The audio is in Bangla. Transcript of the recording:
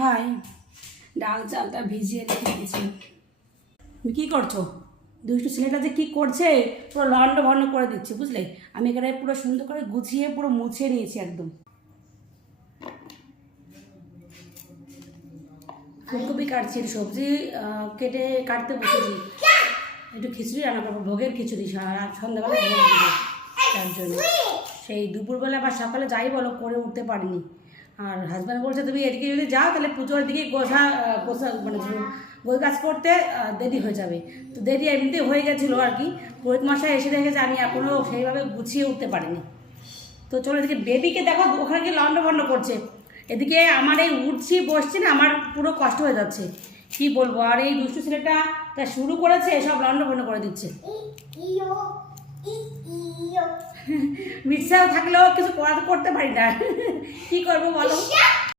হয় ডাল চালটা ভিজিয়ে রেখে দিয়েছি। তুমি কী করছো? দুষ্টু ছেলেটা যে কী করছে, পুরো লন্ড ভন্ড করে দিচ্ছে, বুঝলে? আমি এখানে পুরো সুন্দর করে গুছিয়ে পুরো মুছিয়ে নিয়েছি একদম। ফুলকপি কাটছি, সবজি কেটে কাটতে বসেছি। একটু খিচুড়ি রান্না করবো, ভোগের খিচুড়ি, সন্ধ্যাবেলা ভোগ দেবো, তার জন্য। সেই দুপুরবেলা বা সকালে যাই বলো করে উঠতে পারিনি। আর হাজব্যান্ড বলছে তুমি এদিকে যদি যাও তাহলে পুজোর দিকে গোছা মানে গোল কাজ করতে দেরি হয়ে যাবে। তো দেরি এমনিতে হয়ে গেছিলো আর কি। পুরোহিত মশাই এসে দেখেছে আমি এখনও সেইভাবে গুছিয়ে উঠতে পারিনি। তো চলো, এদিকে বেবিকে দেখো ওখানে গিয়ে লন্ড ভন্ড করছে, এদিকে আমার এই উঠছি বসছি না, আমার পুরো কষ্ট হয়ে যাচ্ছে, কি বলবো। আর এই দুষ্টু ছেলেটা তা শুরু করেছে, সব লন্ড ভন্ড করে দিচ্ছে। মির্সাও থাকলেও কিছু করতে পারি না, কি করবো বলো।